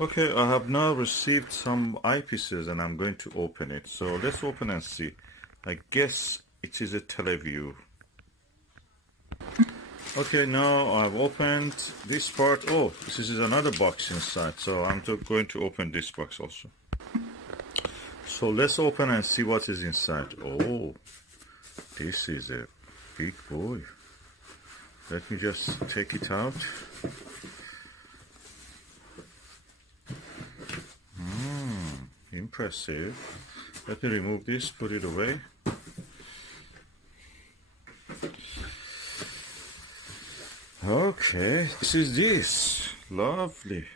Okay, I have now received some eyepieces and I'm going to open it. So let's open and see. I guess it is a Televue. Okay, now I've opened this part. Oh, this is another box inside. So I'm going to open this box also. So let's open and see what is inside. Oh, this is a big boy. Let me just take it out. Impressive. Let me remove this, put it away. Okay, this. Lovely.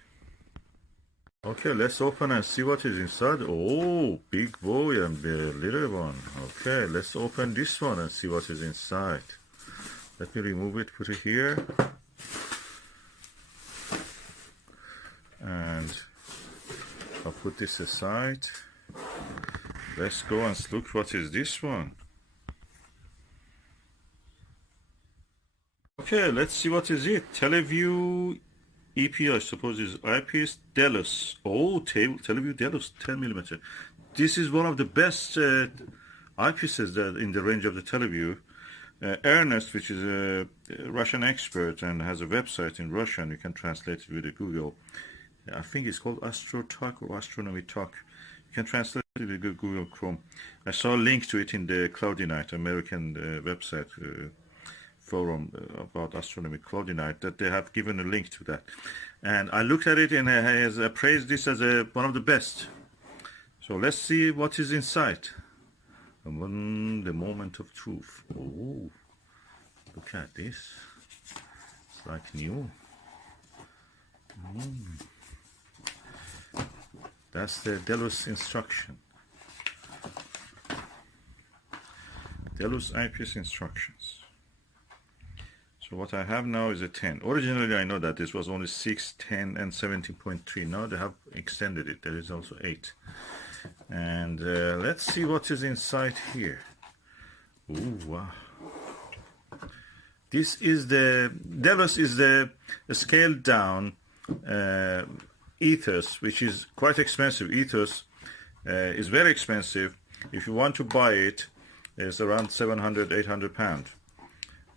Okay, let's open and see what is inside. Oh, big boy and the little one. Okay, let's open this one and see what is inside. Let me remove it, put it here. And I'll put this aside. Let's go and look what is this one. Okay, let's see what is it. Televue EP, I suppose, is Eyepiece Delos. Oh, Televue Delos 10mm. This is one of the best eyepieces that in the range of the Televue. Ernest, which is a Russian expert and has a website in Russian, you can translate it with a Google. I think it's called Astro Talk or Astronomy Talk. You can translate it with Google Chrome. I saw a link to it in the Cloudy Night, American website forum about astronomy, Cloudy Night, that they have given a link to that. And I looked at it and has appraised this as one of the best. So let's see what is inside. And when the moment of truth. Oh, look at this. It's like new. That's the Delos instruction. Delos eyepiece instructions. So what I have now is a 10. Originally I know that this was only 6, 10 and 17.3. Now they have extended it. There is also 8. And let's see what is inside here. Ooh, wow. This is the Delos is the scaled down ethos, which is quite expensive. Ethos is very expensive. If you want to buy it, it's around 700, 800 pounds.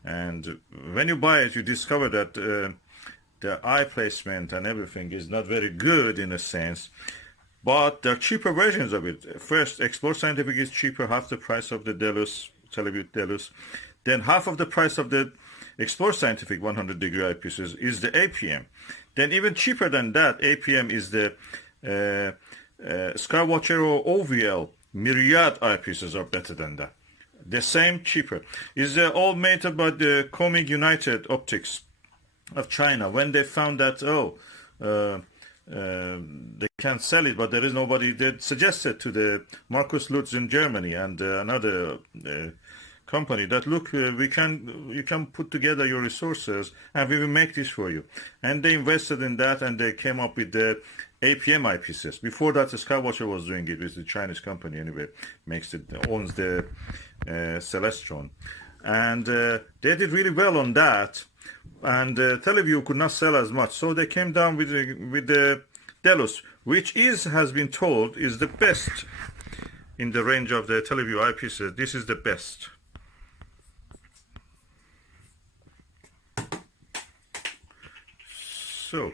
And when you buy it, you discover that the eye placement and everything is not very good in a sense. But there are cheaper versions of it. First, Explore Scientific is cheaper, half the price of the Delos, Televue Delos. Then half of the price of the Explore Scientific 100-degree eyepieces is the APM. Then even cheaper than that, APM is the Skywatcher or OVL. Myriad eyepieces are better than that. The same, cheaper. Is all made by the Coming United Optics of China. When they found that, they can't sell it, but there is nobody. They suggested to the Markus Lutz in Germany and another company that look, you can put together your resources and we will make this for you. And they invested in that and they came up with the APM eyepieces. Before that, the Skywatcher was doing it with the Chinese company anyway, owns the Celestron, and they did really well on that. And Televue could not sell as much, so they came down with the Delos, which has been told is the best in the range of the Televue eyepieces. This is the best. So,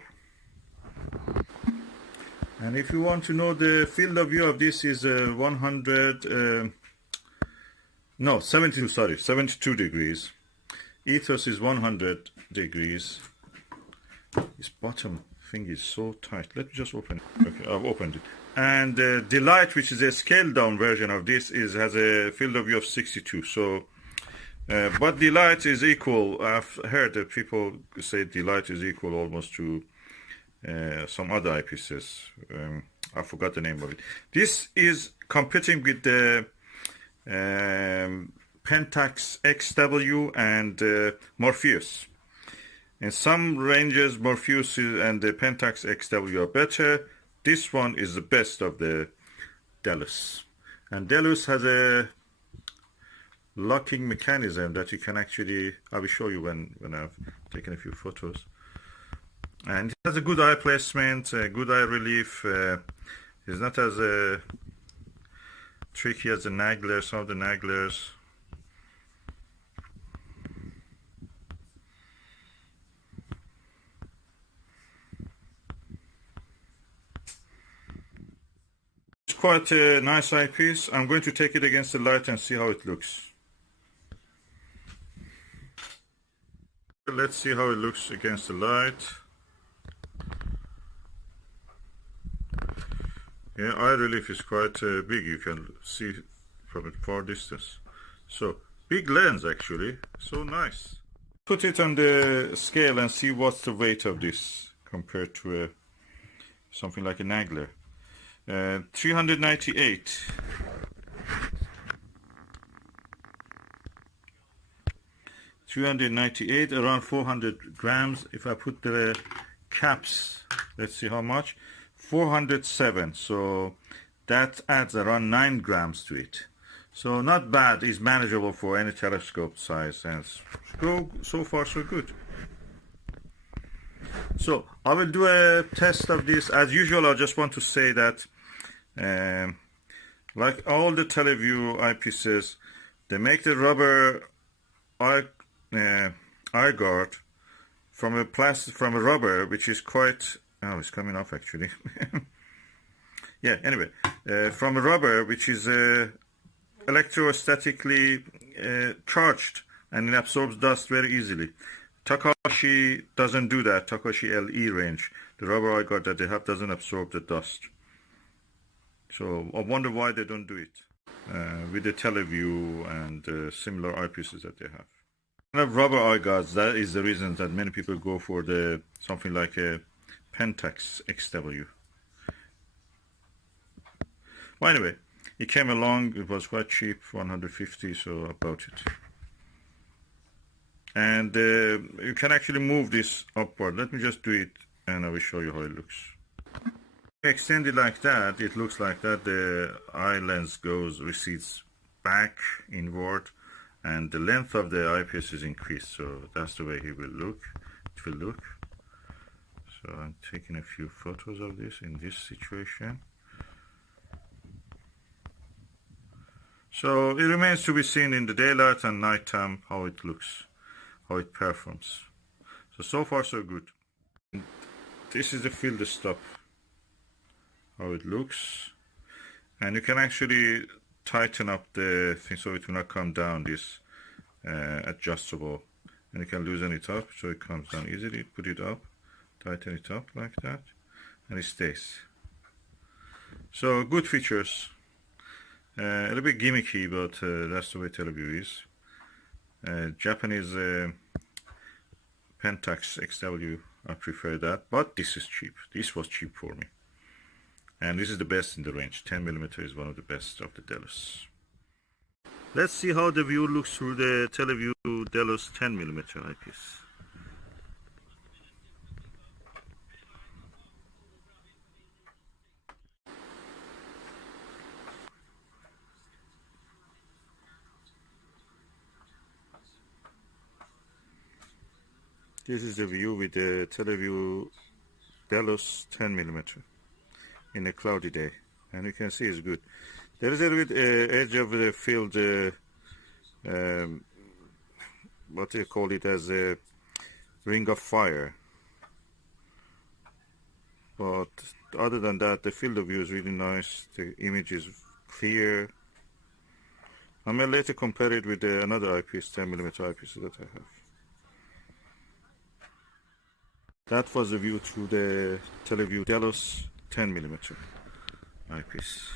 and if you want to know, the field of view of this is 72 degrees. Ethos is 100 degrees. This bottom thing is so tight. Let me just open it. Okay, I've opened it. And Delight, which is a scaled down version of this, has a field of view of 62. So, but Delight is equal. I've heard that people say Delight is equal almost to some other eyepieces. I forgot the name of it. This is competing with the Pentax XW and Morpheus. In some ranges, Morpheus and the Pentax XW are better. This one is the best of the Delos. And Delos has a locking mechanism that you can actually, I will show you when I've taken a few photos. And it has a good eye placement, good eye relief. It's not as tricky as the Naglers, some of the Naglers. It's quite a nice eyepiece. I'm going to take it against the light and see how it looks. Let's see how it looks against the light. Yeah, eye relief is quite big. You can see from a far distance. So, big lens actually. So nice. Put it on the scale and see what's the weight of this compared to something like a Nagler. 398. 398, around 400 grams. If I put the caps, let's see how much. 407. So that adds around 9 grams to it. So not bad. It's manageable for any telescope size. And so far so good. So I will do a test of this. As usual, I just want to say that like all the Televue eyepieces, they make the rubber eye guard from a rubber which is quite, oh, it's coming off actually. Yeah, anyway, from a rubber which is electrostatically charged, and it absorbs dust very easily. Takashi doesn't do that. Takashi LE range, the rubber eye guard that they have, doesn't absorb the dust. So I wonder why they don't do it with the Televue and similar eyepieces that they have. Kind of rubber eye guards, that is the reason that many people go for the something like a Pentax XW. Well, anyway, it came along, it was quite cheap, 150, so I bought it. And you can actually move this upward. Let me just do it and I will show you how it looks. Extend it like that, it looks like that. The eye lens recedes back, inward, and the length of the eyepiece is increased. So that's the way it will look. So I'm taking a few photos of this in this situation. So it remains to be seen in the daylight and nighttime how it looks, how it performs. So far so good. This is the field stop, how it looks, and you can actually tighten up the thing so it will not come down, this adjustable, and you can loosen it up so it comes down easily. Put it up, tighten it up like that, and it stays. So good features. A little bit gimmicky, but that's the way Televue is. Japanese Pentax XW, I prefer that, but this is cheap. This was cheap for me. And this is the best in the range. 10mm is one of the best of the Delos. Let's see how the view looks through the Televue Delos 10mm eyepiece. This is the view with the Televue Delos 10mm in a cloudy day, and you can see it's good. There is a little bit edge of the field, what do you call it, as a ring of fire, but other than that, the field of view is really nice. The image is clear. I may later compare it with another eyepiece, 10mm eyepiece that I have. That was the view through the Televue Delos 10mm eyepiece.